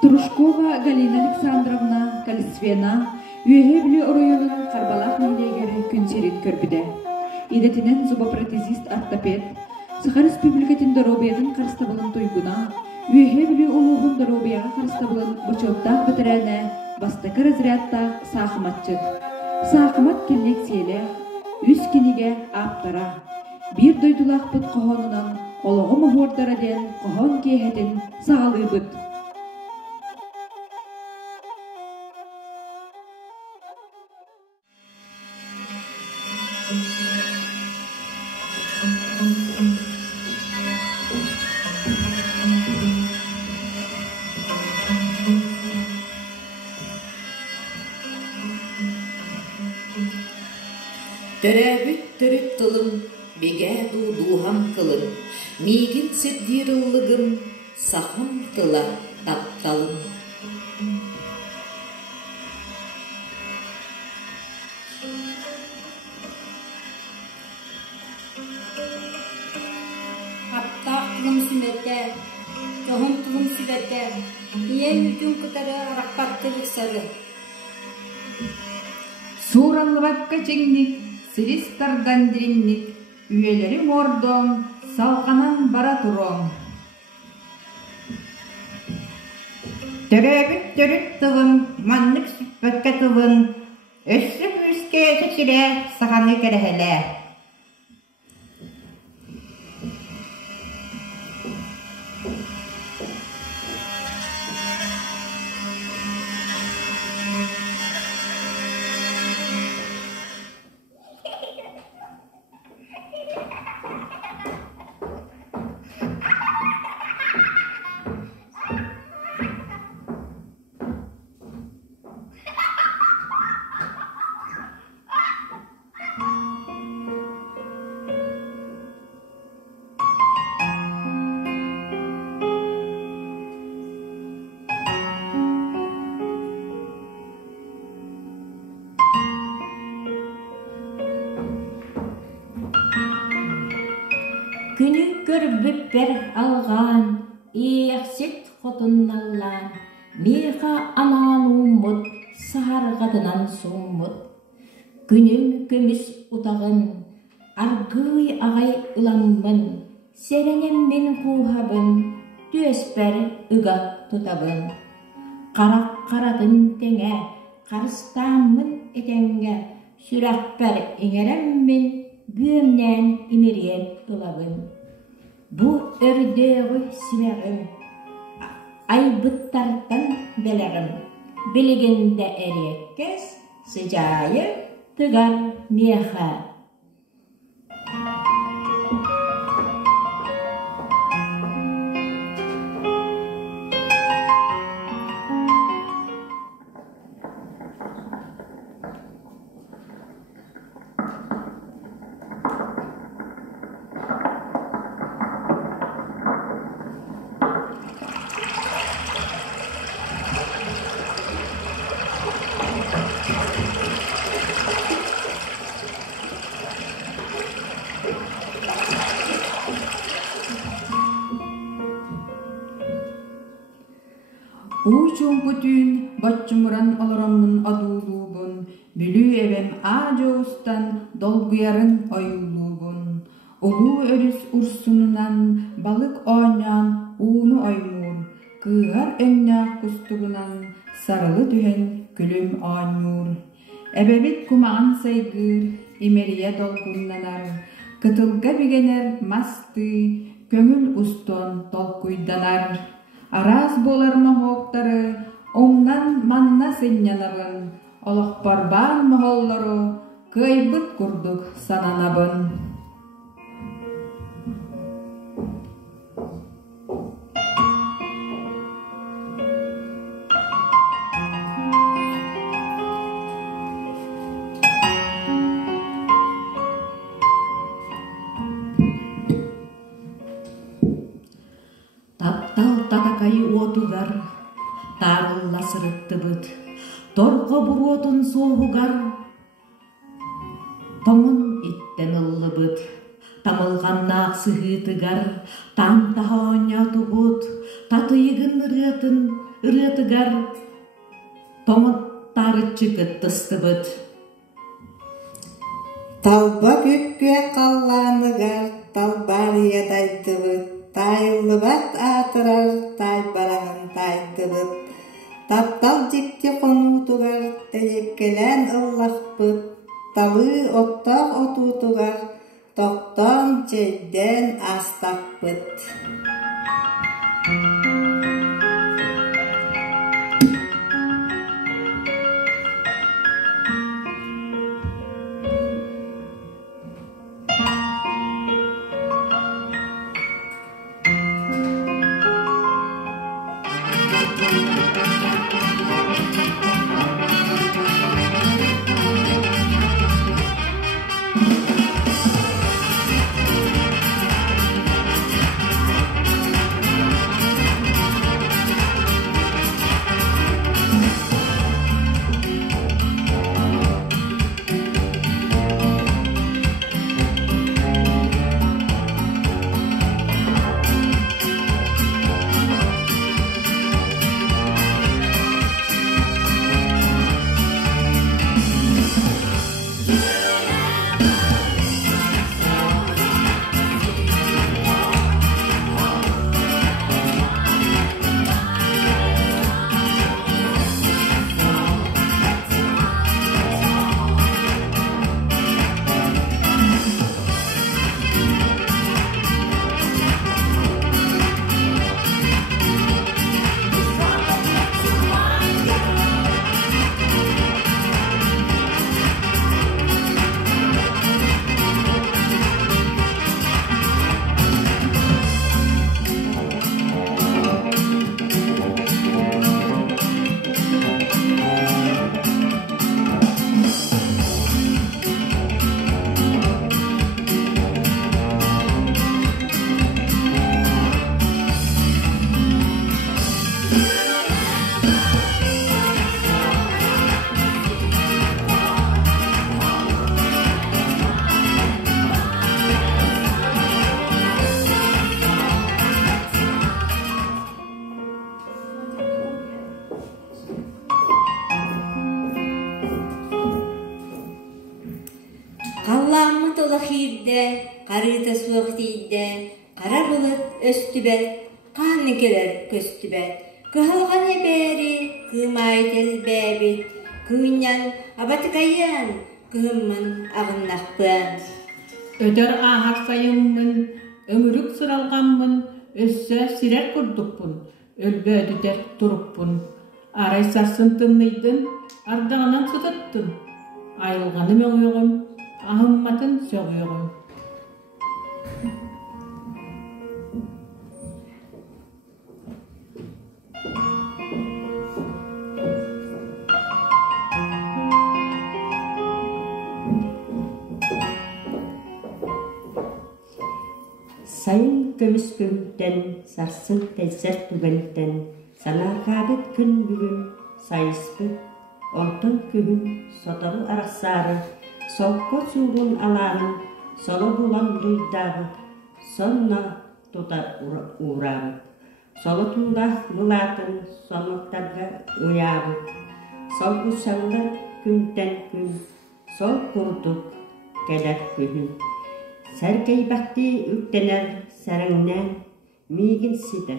Турушкова Галина Александровна Калисвена үйе оройолын қарбалақ нейлегері күнсерет көрбіде. Идетінен зубопротезист ортопед, Сахар Республикатын Доробиятын қарыстабылын тойгуна, үйе улуғын Доробияға қарыстабылын бұчылттақ бітірәне бастықы разрядта сақыматчыд. Сақымат келлек селе, үз кенеге аптара. Bir дойдулақ бұт қоғонынан олығы мұхордара ден қоғон кейхетін сағалы бұт. Төрәбіт тылым, беге дуһам кылым, мигин сетдирыллыгым, сахым тыла тапталым. Аптақ тылым сүмәтә, тоғым тылым сүбәтә, ие мүтін кытары арақпаттылық сары. Суранлыбакка чеңник, сиристардан диринник, үйелерим ордом, салқанан бара туром. Төрөбүт төрүт тылым, маннык сүппөккө тылын, өссүк үске чечире, сағаны керехеле. Күні көрбіппер алған, ияқсет қотынналан, меға анаған ұмыт, сағарғадынан сұмыт. Күнім көміс ұтағын, аргый ағай ұламын, серенем мен қуғабын, төспер ұғап тұтабын. Қарақ қаратын тәңе, қарыстамын етенге, сүрәқпер еңерем мен, бүйімнен имерген ұлабын. Бұ өрдегі сімерім, айбыттартан бәлерім. Білігінде әреккес, sıcayı тыгар меха. Uçun bütün başçımıran alaramın aduluğun, bülü evem ağaçostan dolguyarın ayuluğun. Ulu örüs ursununan balık oynayan uğunu aymur, kığar önüne kustuğunan sarılı dühen külüm aynur. Ebebit kumağın saygır, imeriye dolgunlanar, kıtılga bigener mastı, kömül uston dolkuydanar. Araz bolarma hoqtары, ondan manna senyaların, olaq barban moholları, kıybıt kurduk sananabın. Таптал татакайы отугар, тарылла сырытты быт, торко буротун соғугар, тоңын иттен ыллы быт, тамылғаннақ сыхытыгар, там тахоня тугут, татыйгын ырытыгар, томыттары чыгыт тыстыбыт. Талба көкке қалланыгар, талбар едайдыбыт, тайлыбат атырар, тай барағын тайдыбыт. Таптал жекте қонутугар, тәйеккелен ыллақпыт, талы оттақ отутугар, тоқтан чейден астақпыт. Қалламы толахидде, қарыта суақтидде, қара бұлыт өстібәт, қаны келер көстібәт. Кығылған ебәрі, кымайтел бәбіт, күннен абатыкайын, кымын ағыннақпын. Öder ahar sayımın, ömürük sıralgamın, össe sirer kurdukpun, ölbödüder duruppun. Araysasın tınlıydın, ardağынан sıtıttın. Ayılganı möğüğüm, ahımmatın söğüğüm. Sayın kömüskümden, sarsın tezzet tübelten, sanar kabet gün bugün, sayıspıt, ontun kühün, sotalı arasarı, sokko suğun alanın, solo bulan duydabı, sonna tutar uğrabı, solo tuğlah mulatın, sonluktarga uyabı, sol uçağında günden gün, sol kurduk, gelir kühün. Sergey bakti üktener sarıngnen migin sider.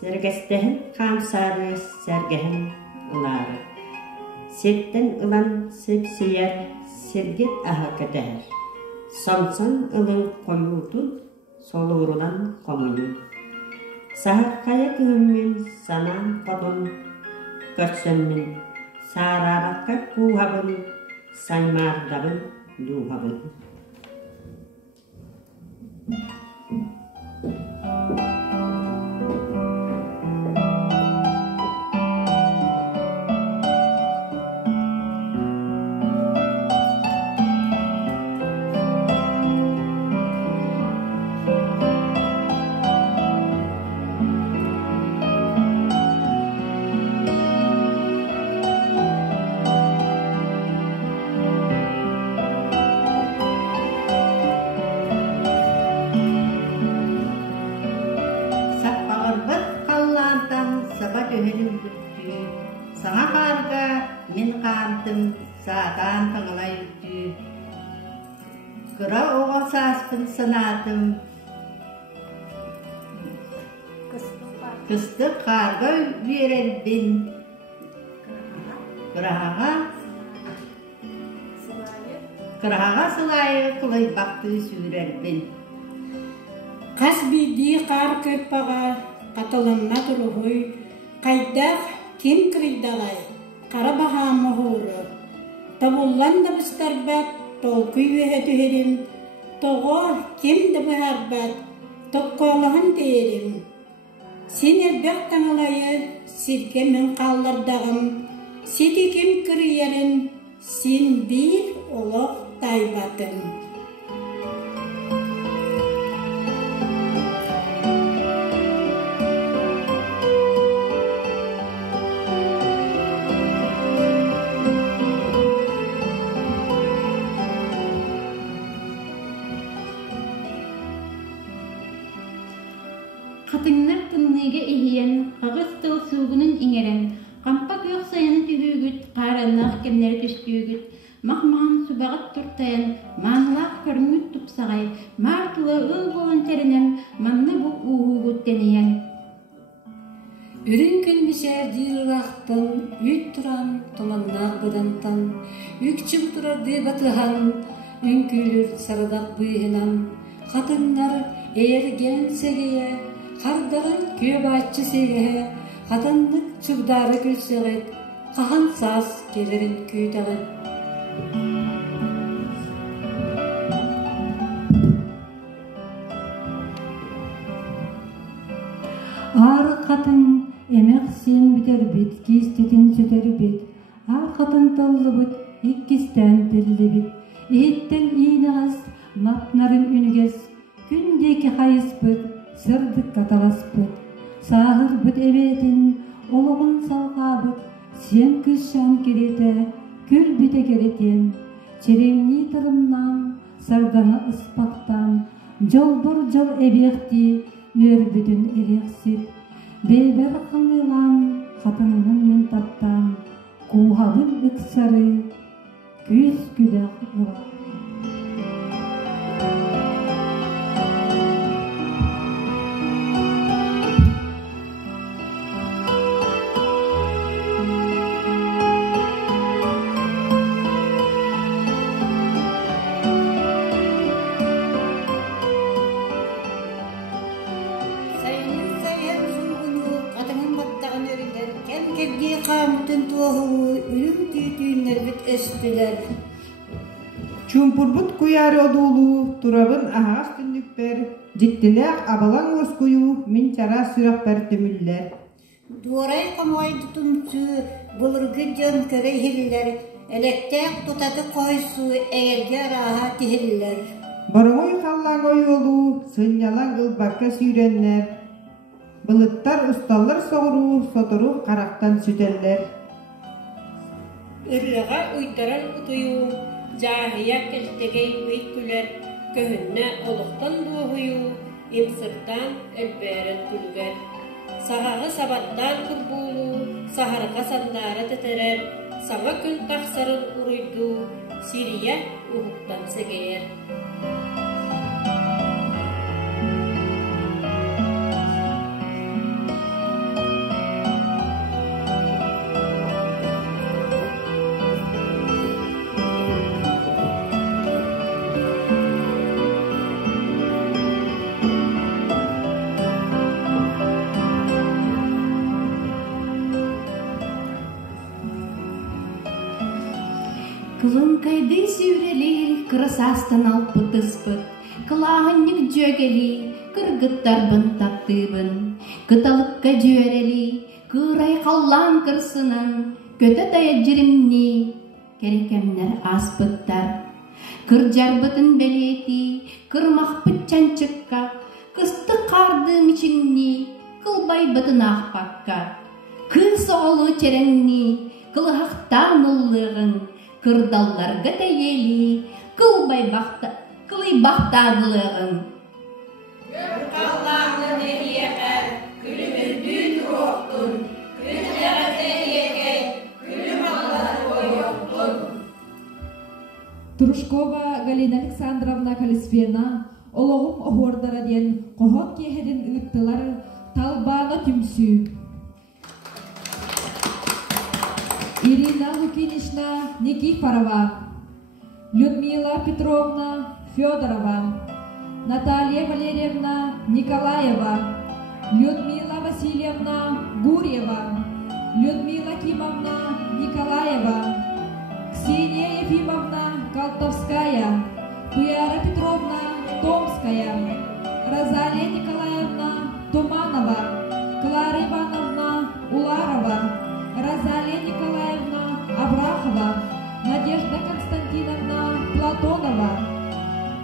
Sergestehen kamsarı sergehen uları. Setten ulan sepsiyer serget aha kader. Somsan ılın koyutun solurulan komuyun. Sahar kaya kümün sanan kodun görsönmin. Sararaka kuhabın saymardabın duhabın. астын санатым. Кысты қарға үйерелбін. Кыраға сылайы қылай бақты сүйрелбін. Қас биді қар көппаға қатылынна тұрғой, қайдақ кем кірейдалай, қара бағамы ғұры. Табулан да бұстарбат, толқүй өе түйерім, тоғор кем да бұхарбат, тоққолығын дейерім. Сен әлбәқ таңылайы, сирке мен қаллардағым, сеті кем кірейерін, сен бір олық тайбатын. Қатыңнар тынныйға ehien, қағыз тыл суғының иңерен, қампақ yok sayını tühügüt, қаранақ кемнер көстügüt, мақмаған subağıt turtayan, manlaq көрмüt tupsağay, martılı ıl bolun terinen, manna bu uğugut deneyen. Үрін кілмішер диррақтан, үйт тұран, томаннақ бұдантан, үкчім тұрарды батыған, үнкүлір сарыдақ бұйынан, қатыннар ерген сегеє, қардағын көп атчы сегеє, қатындық чүгдары күлсеғет, қаған сас келерін күйдағын. Ары қатын эмек сен бітер бет, кистетін сөтер бет, ар қатын таллы бұт, иккістен тілді бет, еттен иінағыз, матнарын үнігіз, күндекі қайыс бұт, сырдық қаталас бұт, сағыр бұт әбетін, олығын салға бұт, сен күз шан кереті, күл біте керетен, череңні тырымнан, сардаңы ыспақтан, жол бұр жол әбекті, өр бүтін ерексіп, бейбер қылылан, қатынның мен таптан, қуғабын үксары, күз күдәқ ұлақ. Чумпурбут куяр одулу, турабын ағас түндікпер, життіләк абалаң оскую, мен чара сүрақпар төміллер. Дуарай қамайды тұмчу, бұлырғы жон көрі хелілер, әлектәк тұтаты қойсу, әгерге араға тихелілер. Барыңой қаллаң ой олу, сынялаң ұлбаққа сүйренлер, бұлыттар ұсталыр соғыру, сотыру қарақтан сүтеллер. Үріға ұйдаран ұтыю, жағия кәлтегей өйткілер, көхінне олықтан дуғыю, имсыртан әлбәрін күлгер. Сағағы сабаттан күрбулу, сағарға сандары тәтәрер, саңа күн тақсарын ұрыйду, сирия ұғыттан сегер. Кылын кайды сүйрелер, кырасастан алпыт ыспыт, кылағынник жөгели, кыргыттарбын таптыбын, кыталыққа жөрели, кырай қаллан кырсынан, көті тая жиримни, керекемнер аспыттар. Кыр жарбытын белети, кырмақпыт чанчыққа, кысты қарды мичинни, кылбай бытын ақпаққа. Кыз оғылы череңни, кылғақтан ұллығын, кырдалларга тәйели, кылбай бақтадылығын. Қалланы дәйеқәр, күлімірдін роқтын, күлімдері дәйеқәй, күлім аллары ойоқтын. Трушкова Галина Александровна Колесвена ологум оһуордара диэн коһон киэһэдин ыыттылар талбаана түмсүү. Ирина Лукинична Никифорова, Людмила Петровна Федорова, Наталья Валерьевна Николаева, Людмила Васильевна Гурьева, Людмила Кимовна Николаева, Ксения Ефимовна Колтовская, Туяра Петровна Томская, Розалия Николаевна Туманова, Клара Ивановна Уларова, Розалия Николаевна Абрахова, Надежда Константиновна Платонова,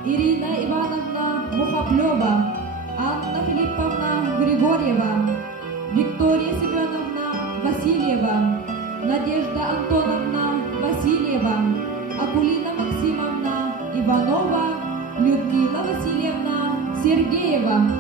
Ирина Ивановна Мухоплева, Анна Филипповна Григорьева, Виктория Семеновна Васильева, Надежда Антоновна Васильева, Акулина Максимовна Иванова, Людмила Васильевна Сергеева.